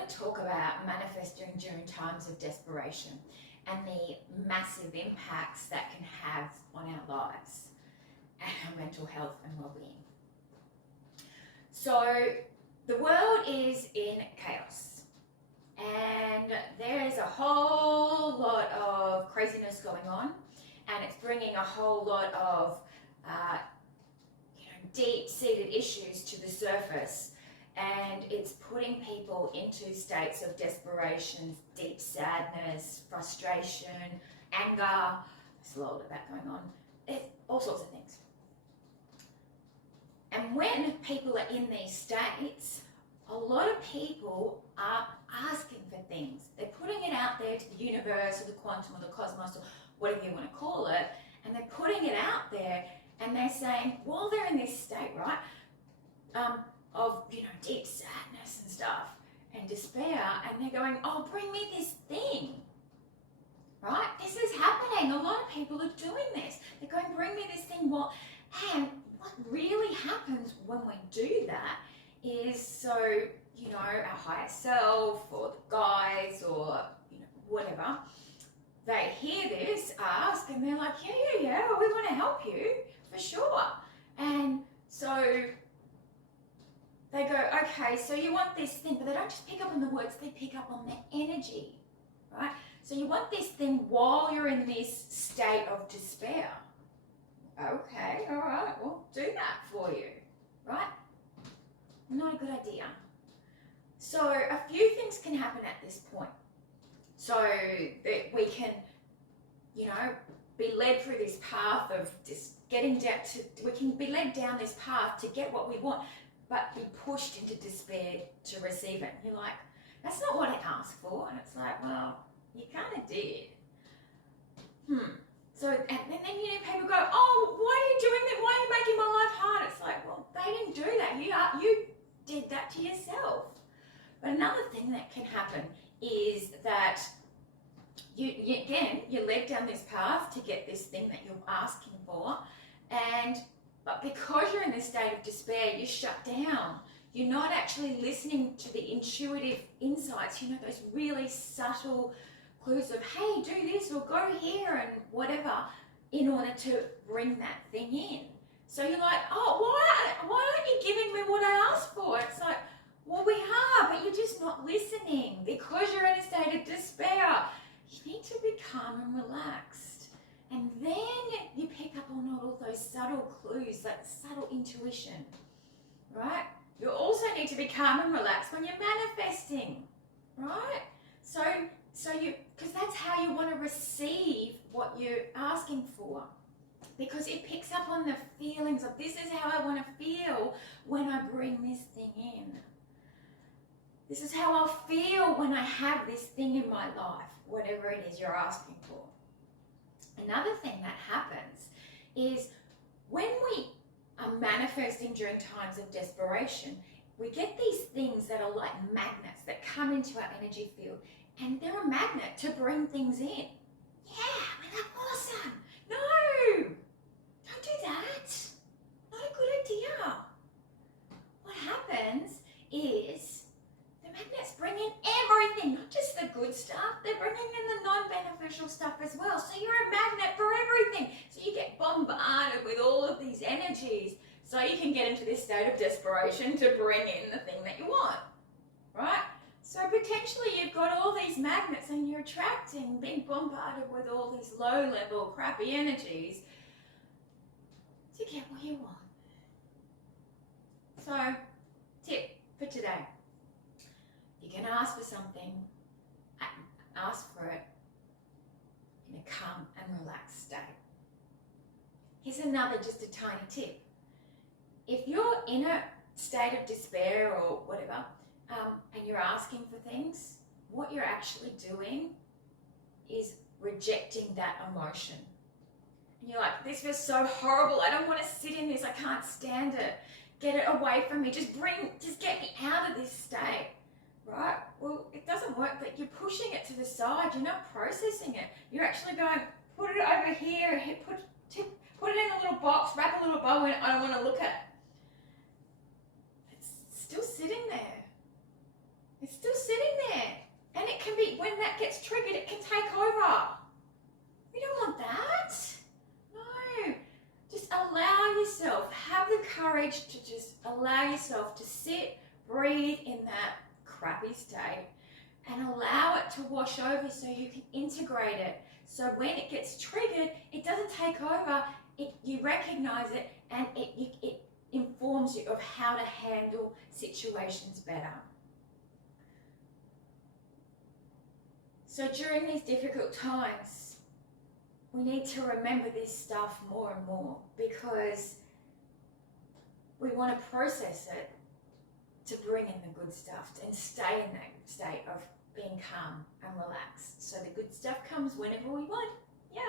going to talk about manifesting during times of desperation and the massive impacts that can have on our lives and our mental health and well-being. So the world is in chaos and there is a whole lot of craziness going on, and it's bringing a whole lot of deep-seated issues to the surface, and it's putting people into states of desperation, deep sadness, frustration, anger. There's a lot of that going on. There's all sorts of things. And when people are in these states, a lot of people are asking for things. They're putting it out there to the universe or the quantum or the cosmos or whatever you want to call it, and they're putting it out there, and they're saying, while they're in this state, right, of, deep sadness and stuff and despair, and they're going, oh, bring me this thing, right? This is happening. A lot of people are doing this. They're going, bring me this thing. Well, and what really happens when we do that is, so, our higher self or the guides or, whatever, they hear this, ask, and they're like, yeah, well, we want to help you, for sure. And so they go, okay, so you want this thing, but they don't just pick up on the words, they pick up on the energy, right? So you want this thing while you're in this state of despair. Okay, all right, we'll do that for you, right? Not a good idea. So a few things can happen at this point. So that we can, be led through this path of just getting down to, we can be led down this path to get what we want, but be pushed into despair to receive it. You're like, that's not what I asked for. And it's like, well, you kind of did. So, and then people go, oh, why are you doing that? Why are you making my life hard? It's like, well, they didn't do that. You did that to yourself. But another thing that can happen is that you're led down this path to get this thing that you're asking for, but because you're in this state of despair, you shut down. You're not actually listening to the intuitive insights, those really subtle clues of, hey, do this or go here and whatever, in order to bring that thing in. So you're like, oh, why aren't you giving me what I asked for? It's like, well, we are, but you're just not listening because you're in a state of despair. You need to be calm and relaxed. And then you pick up on all those subtle clues, that subtle intuition, right? You also need to be calm and relaxed when you're manifesting, right? So because that's how you want to receive what you're asking for. Because it picks up on the feelings of, this is how I want to feel when I bring this thing in. This is how I'll feel when I have this thing in my life, whatever it is you're asking for. Another thing that happens is when we are manifesting during times of desperation, we get these things that are like magnets that come into our energy field, and they're a magnet to bring things in. Yeah, that's awesome. No, don't do that. Not a good idea. What happens is the magnets bring in everything, not just the good stuff. They're bringing in the non-beneficial stuff as well. So you're a magnet for everything. So you get bombarded with all of these energies, so you can get into this state of desperation to bring in the thing that you want, right? So potentially you've got all these magnets and you're attracting, being bombarded with all these low-level, crappy energies to get what you want. So, tip for today. You can ask for something, ask for it in a calm and relaxed state. Here's another, just a tiny tip. If you're in a state of despair or whatever, and you're asking for things, what you're actually doing is rejecting that emotion. And you're like, this feels so horrible. I don't want to sit in this. I can't stand it. Get it away from me. Just get me out of this state. Right? Well, it doesn't work, but you're pushing it to the side. You're not processing it. You're actually going, put it over here, put it in a little box, wrap a little bow in it. I don't want to look at it. It's still sitting there. It's still sitting gets triggered, it can take over. We don't want that. No. Just allow yourself, have the courage to just allow yourself to sit, breathe in that crappy state and allow it to wash over so you can integrate it. So when it gets triggered, it doesn't take over, you recognize it and it informs you of how to handle situations better. So during these difficult times, we need to remember this stuff more and more because we want to process it to bring in the good stuff and stay in that state of being calm and relaxed. So the good stuff comes whenever we want. Yeah.